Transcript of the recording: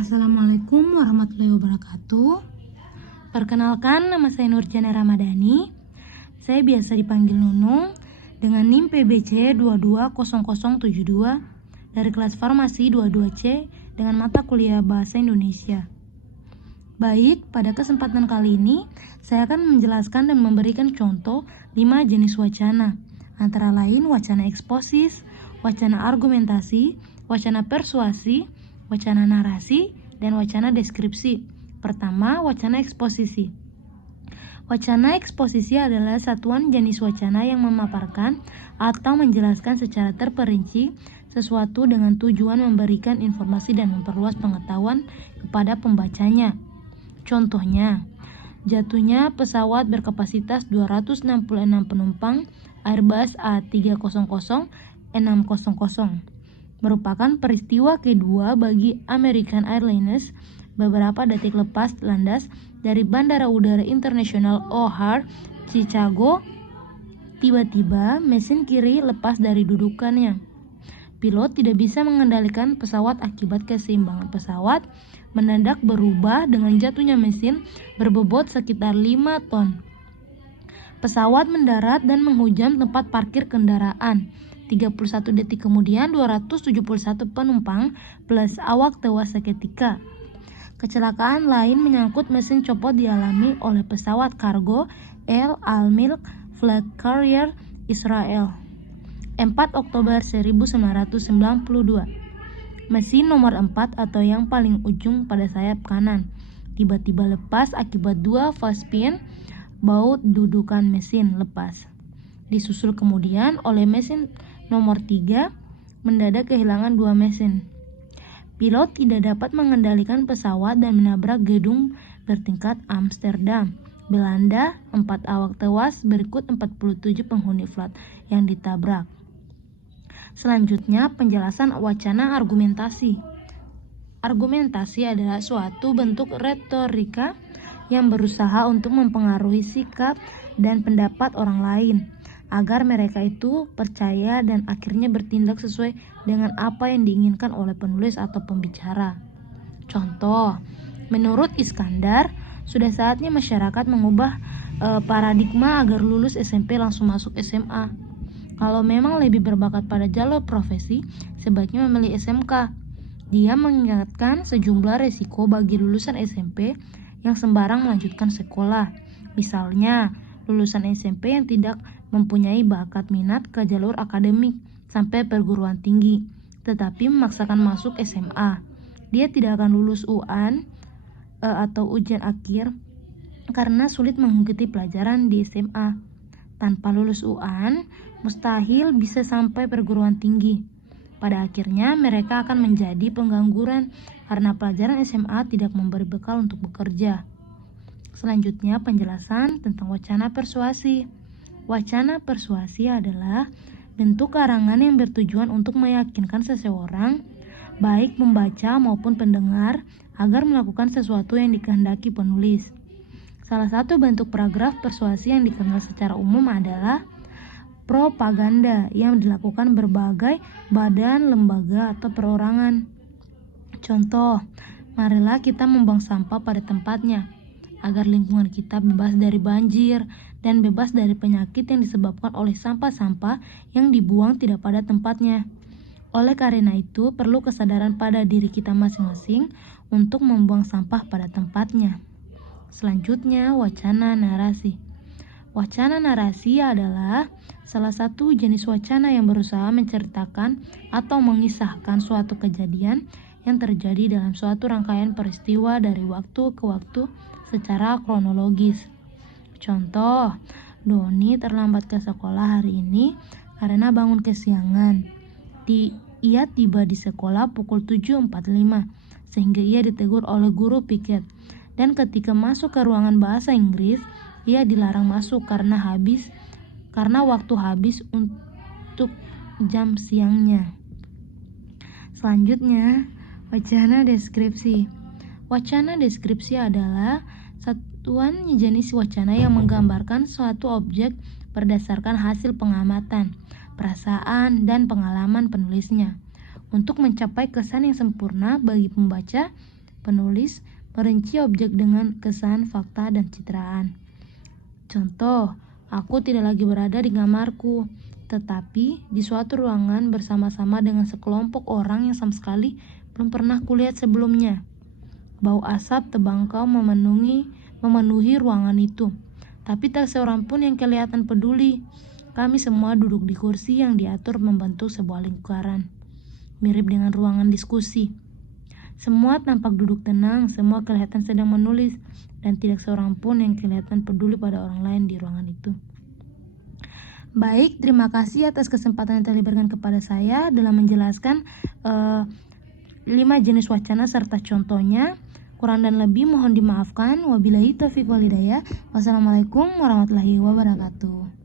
Assalamualaikum warahmatullahi wabarakatuh. Perkenalkan, nama saya Nurjana Ramadhani. Saya biasa dipanggil Nunung dengan NIM PBC 220072 dari kelas Farmasi 22C dengan mata kuliah Bahasa Indonesia. Baik, pada kesempatan kali ini saya akan menjelaskan dan memberikan contoh 5 jenis wacana, antara lain wacana eksposis, wacana argumentasi, wacana persuasi, wacana narasi, dan wacana deskripsi. Pertama, wacana eksposisi. Wacana eksposisi adalah satuan jenis wacana yang memaparkan atau menjelaskan secara terperinci sesuatu dengan tujuan memberikan informasi dan memperluas pengetahuan kepada pembacanya. Contohnya, jatuhnya pesawat berkapasitas 266 penumpang Airbus A300-600 merupakan peristiwa kedua bagi American Airlines beberapa detik lepas landas dari Bandara Udara Internasional O'Hare, Chicago. Tiba-tiba mesin kiri lepas dari dudukannya. Pilot tidak bisa mengendalikan pesawat akibat keseimbangan pesawat mendadak berubah dengan jatuhnya mesin berbobot sekitar 5 ton. Pesawat mendarat dan menghujam tempat parkir kendaraan. 31 detik kemudian 271 penumpang plus awak tewas seketika. Kecelakaan lain menyangkut mesin copot dialami oleh pesawat kargo El Al Milk Flag Carrier Israel 4 Oktober 1992. Mesin nomor 4 atau yang paling ujung pada sayap kanan tiba-tiba lepas akibat 2 valve spin baut dudukan mesin lepas. Disusul kemudian oleh mesin nomor 3 mendadak kehilangan 2 mesin. Pilot tidak dapat mengendalikan pesawat dan menabrak gedung bertingkat Amsterdam, Belanda. 4 awak tewas, berikut 47 penghuni flat yang ditabrak. Selanjutnya, penjelasan wacana argumentasi. Argumentasi adalah suatu bentuk retorika yang berusaha untuk mempengaruhi sikap dan pendapat orang lain agar mereka itu percaya dan akhirnya bertindak sesuai dengan apa yang diinginkan oleh penulis atau pembicara. Contoh, menurut Iskandar, sudah saatnya masyarakat mengubah paradigma agar lulus SMP langsung masuk SMA. Kalau memang lebih berbakat pada jalur profesi, sebaiknya memilih SMK. Dia mengingatkan sejumlah resiko bagi lulusan SMP yang sembarang melanjutkan sekolah. Misalnya, lulusan SMP yang tidak mempunyai bakat minat ke jalur akademik sampai perguruan tinggi, tetapi memaksakan masuk SMA. Dia tidak akan lulus UAN atau ujian akhir karena sulit mengikuti pelajaran di SMA. Tanpa lulus UAN, mustahil bisa sampai perguruan tinggi. Pada akhirnya mereka akan menjadi pengangguran karena pelajaran SMA tidak memberi bekal untuk bekerja. Selanjutnya, penjelasan tentang wacana persuasi. Wacana persuasi adalah bentuk karangan yang bertujuan untuk meyakinkan seseorang, baik pembaca maupun pendengar, agar melakukan sesuatu yang dikehendaki penulis. Salah satu bentuk paragraf persuasi yang dikenal secara umum adalah propaganda yang dilakukan berbagai badan, lembaga, atau perorangan. Contoh, marilah kita membuang sampah pada tempatnya agar lingkungan kita bebas dari banjir dan bebas dari penyakit yang disebabkan oleh sampah-sampah yang dibuang tidak pada tempatnya. Oleh karena itu, perlu kesadaran pada diri kita masing-masing untuk membuang sampah pada tempatnya. Selanjutnya, wacana narasi. Wacana narasi adalah salah satu jenis wacana yang berusaha menceritakan atau mengisahkan suatu kejadian yang terjadi dalam suatu rangkaian peristiwa dari waktu ke waktu secara kronologis. Contoh, Doni terlambat ke sekolah hari ini karena bangun kesiangan. Ia tiba di sekolah pukul 7.45 sehingga ia ditegur oleh guru piket. Dan ketika masuk ke ruangan bahasa Inggris, ia dilarang masuk karena waktu habis untuk jam siangnya. Selanjutnya, wacana deskripsi. Wacana deskripsi adalah satuan jenis wacana yang menggambarkan suatu objek berdasarkan hasil pengamatan, perasaan, dan pengalaman penulisnya. Untuk mencapai kesan yang sempurna bagi pembaca, Penulis merinci objek dengan kesan, fakta, dan citraan. Contoh, aku tidak lagi berada di kamarku, tetapi di suatu ruangan bersama-sama dengan sekelompok orang yang sama sekali belum pernah kulihat sebelumnya. Bau asap tebangkau memenuhi ruangan itu, tapi tak seorang pun yang kelihatan peduli. Kami semua duduk di kursi yang diatur membentuk sebuah lingkaran, mirip dengan ruangan diskusi. Semua tampak duduk tenang, semua kelihatan sedang menulis, dan tidak seorang pun yang kelihatan peduli pada orang lain di ruangan itu. Baik, terima kasih atas kesempatan yang telah diberikan kepada saya dalam menjelaskan 5 jenis wacana serta contohnya. Kurang dan lebih mohon dimaafkan. Wabillahi taufiq wal hidayah. Wassalamualaikum warahmatullahi wabarakatuh.